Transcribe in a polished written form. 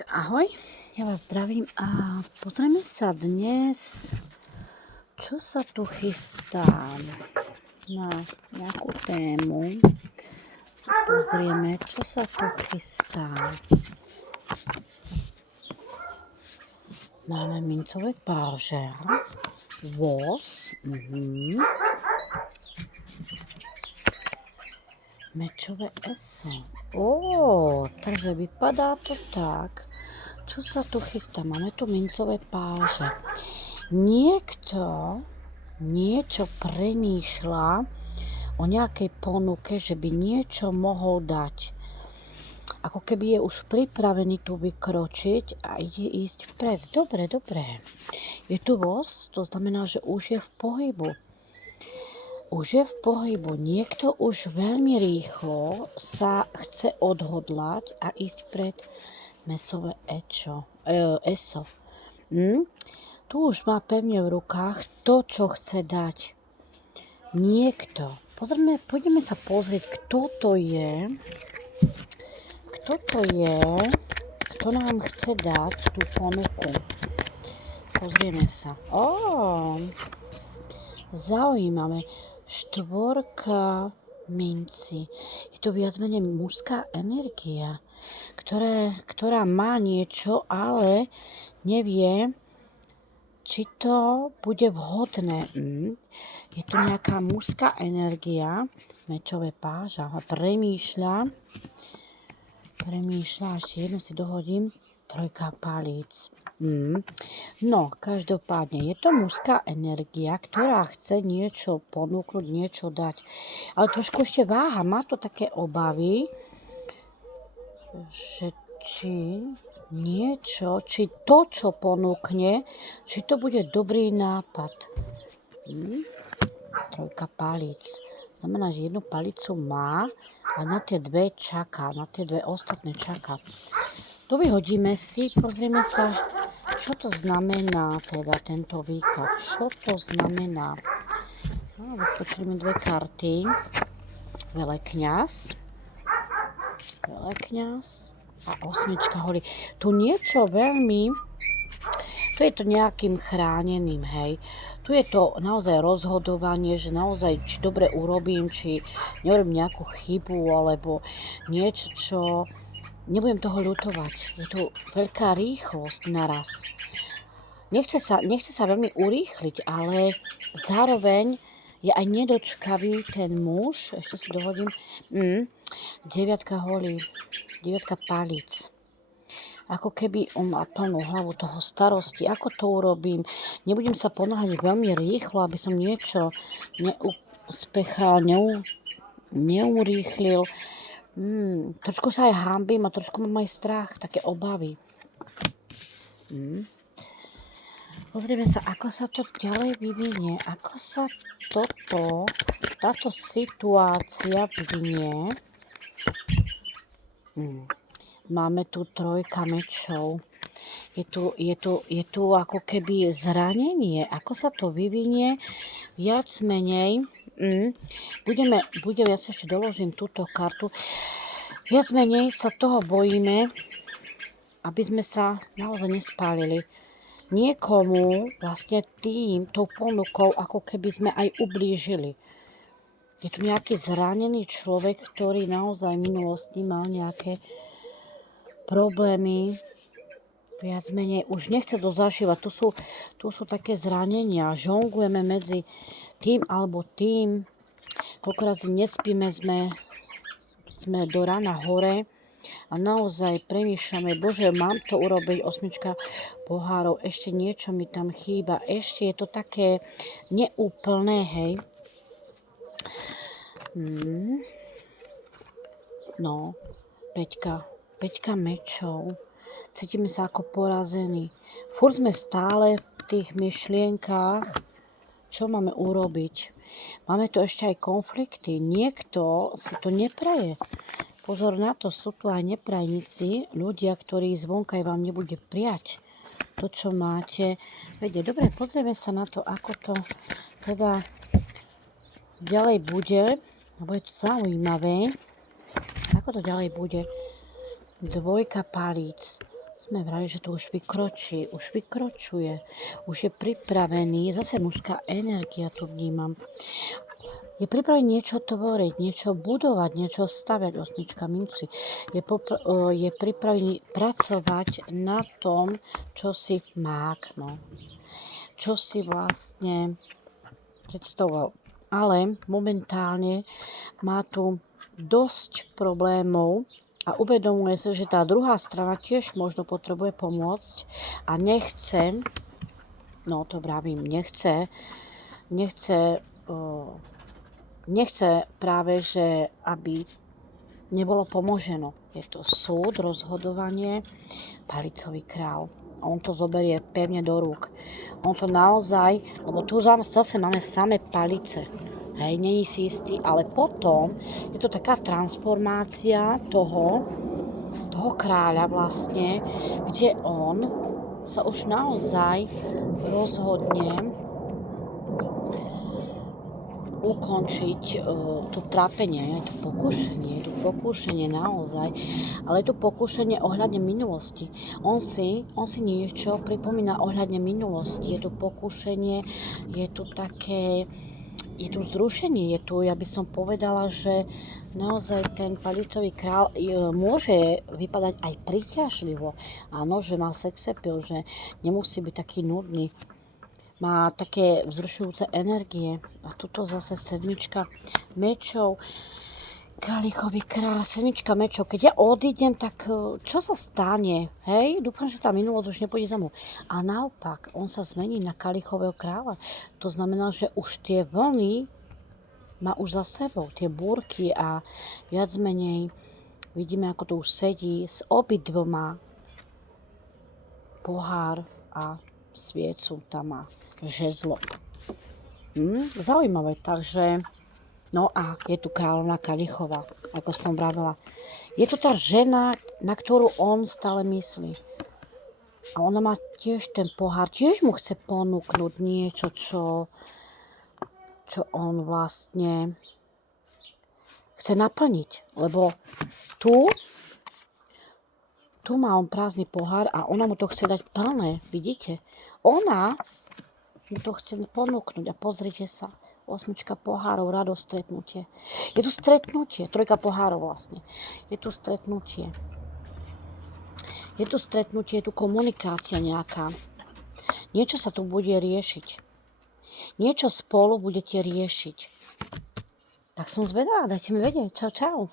Tak ahoj, ja vás zdravím a pozrieme sa dnes, čo sa tu chystá na nejakú tému. Pozrieme, čo sa tu chystá. Máme mincové páže, voz, mečové eso. Takže vypadá to tak. Čo sa tu chystá? Máme tu mincové páže. Niekto niečo premýšľa o nejakej ponuke, že by niečo mohol dať. Ako keby je už pripravený tu vykročiť a ide ísť vpred. Dobre. Je tu voz, to znamená, že už je v pohybu. Niekto už veľmi rýchlo sa chce odhodlať a ísť pred mesové eso. Tu už má pevne v rukách to, čo chce dať. Niekto. Poďme sa pozrieť, kto to je. Kto nám chce dať tú ponuku. Pozrieme sa. Zaujímavé. Štvorka minci. Je to viac menej mužská energia, ktorá má niečo, ale nevie, či to bude vhodné. Je tu nejaká mužská energia, mečové páža, premýšľa, ešte jednu si dohodím, trojka palíc. No, každopádne, je to mužská energia, ktorá chce niečo ponúknuť, niečo dať. Ale trošku ešte váha, má to také obavy, že či to, čo ponúkne, či to bude dobrý nápad. Trojka palíc. Znamená, že jednu palicu má, a na tie dve čaká, na tie dve ostatné čaká. To vyhodíme si, pozrieme sa, čo to znamená teda tento výklad. Čo to znamená? Vyskočili mi dve karty. Veľkňaz a osmička holí. Tu niečo veľmi, tu je to nejakým chráneným, hej. Tu je to naozaj rozhodovanie, že naozaj, či dobre urobím, či neurobím nejakú chybu, alebo niečo, čo nebudem toho ľutovať. Je tu veľká rýchlosť naraz. Nechce sa veľmi urýchliť, ale zároveň je aj nedočkavý ten muž. Ešte si dohodím. Deviatka holí, deviatka palíc. Ako keby on má plnú hlavu toho starosti. Ako to urobím? Nebudem sa ponáhľať veľmi rýchlo, aby som niečo neuspechal, neurýchlil. Trošku sa aj hanbím a trošku mám aj strach, také obavy. Pozrieme sa, ako sa to ďalej vyvinie. Ako sa táto situácia vyvinie. Máme tu trojka mečov. Je tu ako keby zranenie. Ako sa to vyvinie? Viac menej. Ja sa ešte doložím túto kartu. Viac menej sa toho bojíme, aby sme sa naozaj nespálili. Niekomu vlastne tou ponukou, ako keby sme aj ublížili. Je tu nejaký zranený človek, ktorý naozaj v minulosti mal nejaké problémy, viac menej už nechce to zažívať. Tu sú také zranenia. Žonglujeme medzi tým alebo tým. Koľko razy nespíme, sme do rána hore a naozaj premýšľame, bože, mám to urobiť, osmička pohárov, ešte niečo mi tam chýba, ešte je to také neúplné, hej. No, Peťka mečov. Cítime sa ako porazení. Furt sme stále v tých myšlienkách, čo máme urobiť. Máme tu ešte aj konflikty. Niekto si to nepraje. Pozor na to, sú tu aj neprajníci, ľudia, ktorí zvonka vám nebude prijať to, čo máte. Veď, dobre, pozrieme sa na to, ako to teda ďalej bude, lebo je to zaujímavé. Ako to ďalej bude? Dvojka palíc. Sme vrali, že to už vykročuje, už je pripravený, zase mužská energia tu vnímam. Je pripravený niečo tvoriť, niečo budovať, niečo stavať, osmička minci. Je pripravený pracovať na tom, čo si mákno. Čo si vlastne predstavoval. Ale momentálne má tu dosť problémov a uvedomuje sa, že tá druhá strana tiež možno potrebuje pomôcť a nechce, no to vravím, nechce práve, že aby nebolo pomoženo. Je to súd, rozhodovanie, palicový král. On to zoberie pevne do rúk. On to naozaj, lebo tu zase máme samé palice. Hej, není si istý, ale potom je to taká transformácia toho kráľa vlastne, kde on sa už naozaj rozhodne ukončiť to trápenie, je to pokušenie naozaj, ale je to pokušenie ohľadne minulosti. On si niečo pripomína ohľadne minulosti, je to pokušenie, je tu zrušenie, ja by som povedala, že naozaj ten palicový král môže vypadať aj príťažlivo. Áno, že má sexapil, že nemusí byť taký nudný. Má také vzrušujúce energie. A tuto zase sedmička mečov. Kalichový kráľ, sedmička mečov. Keď ja odídem, tak čo sa stane? Hej, dúfam, že tá minulosť už nepôjde za mnou. A naopak, on sa zmení na kalichového kráľa. To znamená, že už tie vlny má už za sebou. Tie búrky a viac menej vidíme, ako to už sedí s obidvoma pohár a sviecu tam má žezlo. Zaujímavé, takže no a je tu kráľovná Kalichová, ako som vravela. Je to tá žena, na ktorú on stále myslí. A ona má tiež ten pohár, tiež mu chce ponúknuť niečo, čo on vlastne chce naplniť. Lebo tu má on prázdny pohár a ona mu to chce dať plné, vidíte? Ona mu to chce ponúknuť a pozrite sa. Osmička pohárov, radosť, stretnutie. Je tu stretnutie, trojka pohárov vlastne. Je tu stretnutie. Je tu komunikácia nejaká. Niečo sa tu bude riešiť. Niečo spolu budete riešiť. Tak som zvedavá, dajte mi vedieť. Čau, čau.